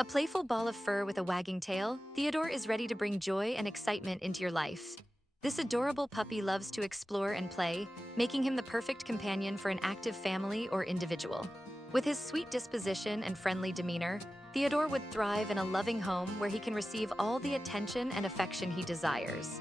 A playful ball of fur with a wagging tail, Theodore is ready to bring joy and excitement into your life. This adorable puppy loves to explore and play, making him the perfect companion for an active family or individual. With his sweet disposition and friendly demeanor, Theodore would thrive in a loving home where he can receive all the attention and affection he desires.